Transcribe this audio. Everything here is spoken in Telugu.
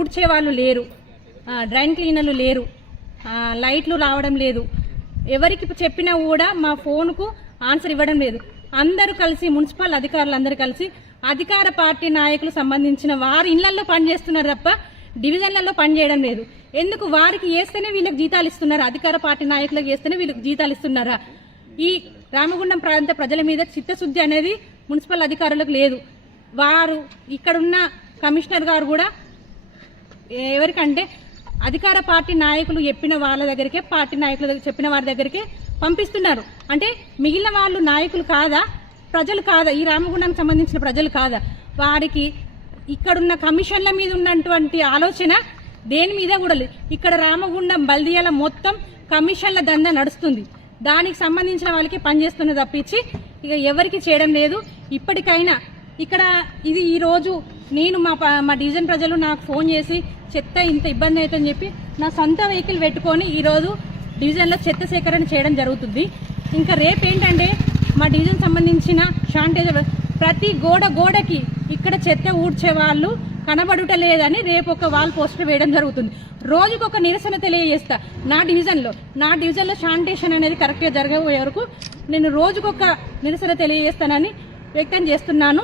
ఊడ్చే వాళ్ళు లేరు, డ్రైన్ క్లీనర్లు లేరు, లైట్లు రావడం లేదు. ఎవరికి చెప్పినా కూడా మా ఫోన్కు ఆన్సర్ ఇవ్వడం లేదు. అందరూ కలిసి మున్సిపల్ అధికారులు అందరూ కలిసి అధికార పార్టీ నాయకులు సంబంధించిన వారి ఇళ్లలో పనిచేస్తున్నారు తప్ప డివిజన్లలో పనిచేయడం లేదు. ఎందుకు? వారికి వేస్తేనే వీళ్ళకి జీతాలు ఇస్తున్నారు, అధికార పార్టీ నాయకులకు వేస్తేనే వీళ్ళకి జీతాలు ఇస్తున్నారా? ఈ రామగుండం ప్రాంత ప్రజల మీద చిత్తశుద్ధి అనేది మున్సిపల్ అధికారులకు లేదు. వారు ఇక్కడున్న కమిషనర్ గారు కూడా ఎవరికంటే అధికార పార్టీ నాయకులు చెప్పిన వాళ్ళ దగ్గరికే, పార్టీ నాయకుల చెప్పిన వారి దగ్గరికే పంపిస్తున్నారు. అంటే మిగిలిన వాళ్ళు నాయకులు కాదా? ప్రజలు కాదా? ఈ రామగుండానికి సంబంధించిన ప్రజలు కాదా? వారికి ఇక్కడున్న కమిషన్ల మీద ఉన్నటువంటి ఆలోచన దేని మీద కూడా లేదు. ఇక్కడ రామగుండం బల్దియాల మొత్తం కమిషన్ల దందా నడుస్తుంది. దానికి సంబంధించిన వాళ్ళకి పనిచేస్తున్న తప్పించి ఇక ఎవరికి చేయడం లేదు. ఇప్పటికైనా ఇక్కడ ఇది ఈ రోజు నేను మా డివిజన్ ప్రజలు నాకు ఫోన్ చేసి చెత్త ఇంత ఇబ్బంది అవుతుందని చెప్పి నా సొంత వెహికల్ పెట్టుకొని ఈరోజు డివిజన్లో చెత్త సేకరణ చేయడం జరుగుతుంది. ఇంకా రేపు ఏంటంటే మా డివిజన్ సంబంధించిన షాంటేజ్ ప్రతి గోడకి ఇక్కడ చెత్త ఊడ్చే వాళ్ళు కనబడుట లేదని రేపు ఒక వాల్ పోస్టర్ వేయడం జరుగుతుంది. రోజుకొక నిరసన తెలియజేస్తా. నా డివిజన్లో శానిటేషన్ అనేది కరెక్ట్గా జరగబోయే వరకు నేను రోజుకొక నిరసన తెలియజేస్తానని వ్యక్తం చేస్తున్నాను.